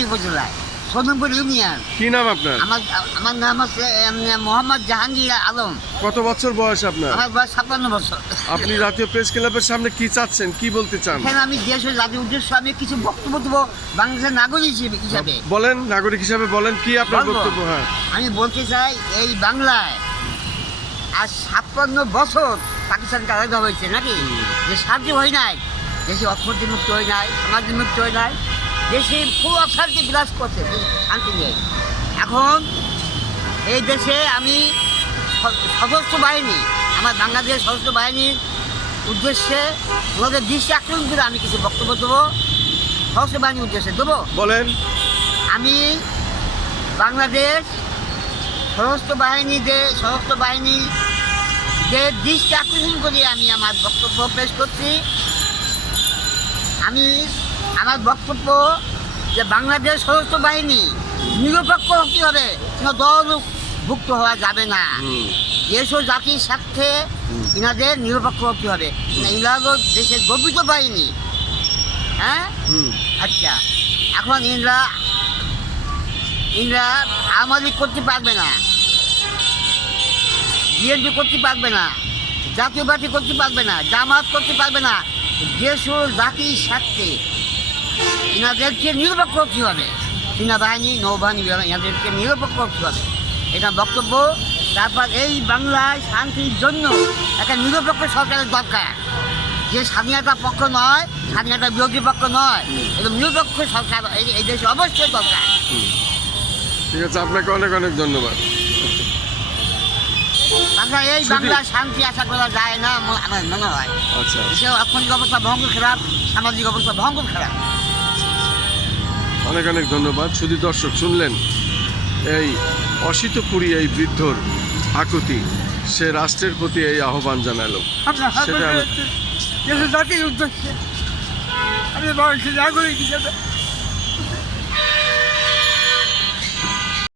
শান্তি উপজেলায় সদনপুর ইউনিয়ন। কি নাম আপনার? আমার নাম হচ্ছে মোহাম্মদ জাহাঙ্গীর আলম। কত বছর বয়স আপনার? আমার বয়স 57 বছর। আপনি জাতীয় প্রেস ক্লাবের সামনে কি চাচ্ছেন, কি বলতে চান? এখানে আমি দেশ ও জাতির উদ্দেশ্যে আমি কিছু বক্তব্য দেবো বাংলাদেশের নাগরিক হিসাবে। বলেন, নাগরিক হিসাবে বলেন, কি আপনার বলবো? বক্তব্য? হ্যাঁ, আমি বলতে চাই এই বাংলায় আজ 56 বছর পাকিস্তানকে আলাদা হয়েছে নাকি? যে শান্তি হয় নাই, দেশে অর্থনীতি মুক্ত হয় নাই, সমাজ মুক্ত হয় নাই, দেশে খুব অশান্তি বিরাজ করছে, শান্তি নেই। এখন এই দেশে আমি সশস্ত্র বাহিনী, আমার বাংলাদেশ সশস্ত্র বাহিনীর উদ্দেশ্যে ওনাদের দৃষ্টি আকর্ষণ করে আমি কিছু বক্তব্য দেবো, সশস্ত্র বাহিনীর উদ্দেশ্যে দেবো। বলেন। আমি বাংলাদেশ সশস্ত্র বাহিনী যে দৃষ্টি আকর্ষণ করে আমি আমার বক্তব্য পেশ করছি। আমার বক্তব্য যে বাংলাদেশ সশস্ত্র বাহিনী নিরপেক্ষ হতে হবে, কোনো দলভুক্ত হওয়া যাবে না। দেশ ও জাতির স্বার্থে ইনাদের নিরপেক্ষ হতে হবে। ইনারা দেশের গর্বিত বাহিনী। হ্যাঁ, আচ্ছা, এখন ইনরা আমাদের করতে পারবে না, বিএনপি করতে পারবে না, জাতীয় পার্টি করতে পারবে না, জামাত করতে পারবে না। দেশ ও জাতির স্বার্থে ইনাদেরকে নিরপেক্ষ হতে হবে। সেনাবাহিনী, নৌবাহিনী, এনাদেরকে নিরপেক্ষ হতে হবে, এটা বক্তব্য। তারপর এই বাংলায় শান্তির জন্য একটা নিরপেক্ষ সরকারের দরকার, যে স্বাধীনতা পক্ষ নয়, স্বাধীনতা বিরোধী পক্ষ নয়, এবং নিরপেক্ষ সরকার এই দেশে অবশ্যই দরকার। ঠিক আছে, আপনাকে অনেক অনেক ধন্যবাদ। তাছাড়া এই বাংলায় শান্তি আশা করা যায় না আমার মনে হয়। আচ্ছা, দেশের অর্থনৈতিক অবস্থা ভয়ঙ্কর খারাপ, সামাজিক অবস্থা ভয়ঙ্কর খারাপ। অনেক অনেক ধন্যবাদ। শুধু দর্শক শুনলেন এই অশীতপুরী এই বৃদ্ধর আকুতি, সে রাষ্ট্রের প্রতি এই আহ্বান জানালো। দেশের জাতির উদ্দেশ্যে আমি বাংলাদেশের নাগরিক হিসেবে